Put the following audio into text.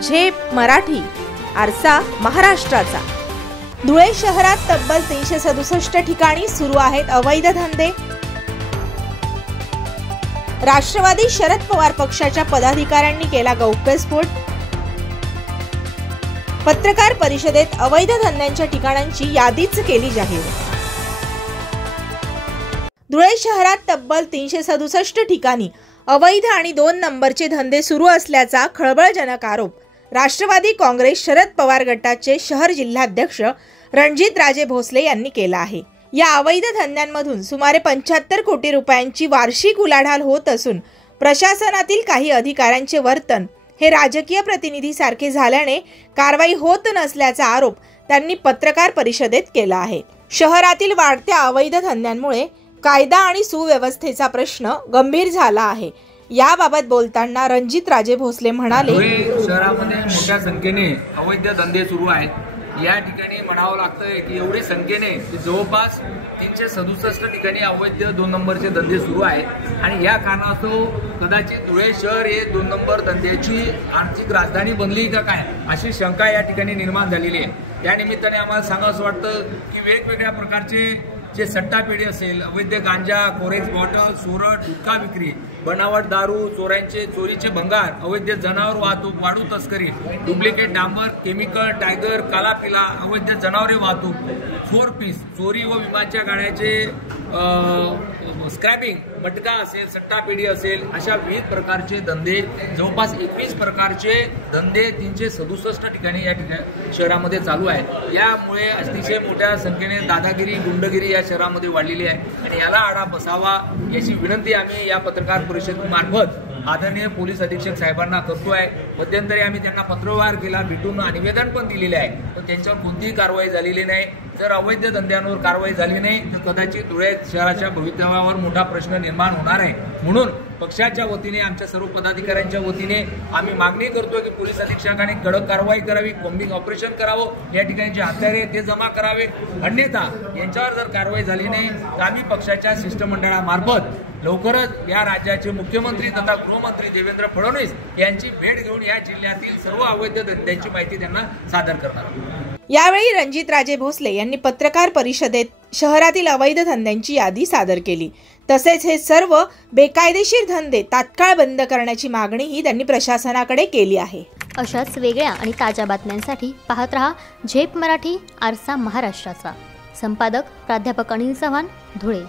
झेप मराठी, आरसा महाराष्ट्राचा। धुळे शहरात तब्बल 367 ठिकाणी सुरू आहेत अवैध धंदे। राष्ट्रवादी शरद पवार पक्षाच्या पदाधिकाऱ्यांनी केला गौप्यस्फोट। पत्रकार परिषदेत अवैध धंद्यांच्या ठिकाणांची यादीच केली जाहीर। धुळे शहरात तब्बल 367 ठिकाणी अवैध आणि 2 नंबरचे धंदे सुरू असल्याचा खळबळजनक आरोप राष्ट्रवादी काँग्रेस शरद पवार गटाचे शहर जिल्हाध्यक्ष रणजितराजे भोसले यांनी केला आहे। या अवैध धंद्यांमधून सुमारे 75 कोटी रुपयांची वार्षिक उलाढाल होत असून प्रशासनातील काही अधिकाऱ्यांचे वर्तन हे राजकीय प्रतिनिधीसारखे झाल्याने कारवाई होत नसल्याचा आरोप त्यांनी पत्रकार परिषदेत केला आहे। शहरातील वाढत्या अवैध धंद्यांमुळे कायदा आणि सुव्यवस्थेचा प्रश्न गंभीर झाला आहे। याबाबत बोलताना रणजितराजे भोसले म्हणाले, शहरामध्ये मोठ्या संख्येने अवैध धंदे सुरू आहेत। या ठिकाणी म्हणावं लागतंय की एवढी संख्येने जवळपास 367 ठिकाणी अवैध 2 नंबरचे धंदे सुरू आहेत आणि या कारणास्तव कदाचित धुळे शहर हे 2 नंबर धंद्याची आर्थिक राजधानी बनली का काय अशी शंका या ठिकाणी निर्माण झालेली आहे। या निमित्ताने आम्हाला सांगावंसं वाटतं की वेगवेगळ्या प्रकारचे जे सट्टा पेढी असेल, अवैध गांजा, कोरेक्स बॉटल, सोरट, गुटखा विक्री, बनावट दारू, चोरीचे भंगार, अवैध जनावर वाहतूक, वाळू तस्करी, डुप्लिकेट डांबर, केमिकल, टायगर, काला पिला, अवैध जनावरे वाहतूक, 4 पीस, चोरी व विमाच्या गाड्याचे स्क्रॅपिंग, मटका असेल, सट्टा पेढी असेल, अशा विविध प्रकारचे धंदे, जवळपास 21 प्रकारचे धंदे 367 ठिकाणी या ठिकाणी शहरामध्ये चालू आहेत। यामुळे अतिशय मोठ्या संख्येने दादागिरी, गुंडगिरी या शहरामध्ये वाढलेली आहे आणि याला आळा बसावा याची विनंती आम्ही या पत्रकार परिषदेमार्फत आदरणीय पोलीस अधीक्षक साहेबांना करतोय। मध्यंतरी आम्ही त्यांना पत्रव्यवहार केला, भेटून निवेदन पण दिलेले आहे, पण त्यांच्यावर कोणतीही कारवाई झालेली नाही। जर अवैध धंद्यांवर कारवाई झाली नाही तर कदाचित धुळे शहराच्या भवितव्यावर मोठा प्रश्न निर्माण होणार आहे। म्हणून पक्षाच्या वतीने, आमच्या सर्व पदाधिकाऱ्यांच्या वतीने आम्ही मागणी करतोय की पोलीस अधीक्षकांनी कडक कारवाई करावी, कॉम्बिंग ऑपरेशन करावं, या ठिकाणी जे हत्यारे ते जमा करावे। अन्यथा यांच्यावर जर कारवाई झाली नाही तर आम्ही पक्षाच्या शिष्टमंडळामार्फत लवकरच या राज्याचे मुख्यमंत्री तथा गृहमंत्री देवेंद्र फडणवीस यांची भेट घेऊन या जिल्ह्यातील सर्व अवैध धंद्यांची माहिती त्यांना सादर करणार। यावेळी रणजितराजे भोसले यांनी पत्रकार परिषदेत शहरातील अवैध धंद्यांची यादी सादर केली। तसेच हे सर्व बेकायदेशीर धंदे तात्काळ बंद करण्याची मागणीही त्यांनी प्रशासनाकडे केली आहे। अशाच वेगळ्या आणि ताज्या बातम्यांसाठी पाहत रहा झेप मराठी, आरसा महाराष्ट्राचा। संपादक प्राध्यापक अनिल चव्हाण, धुळे।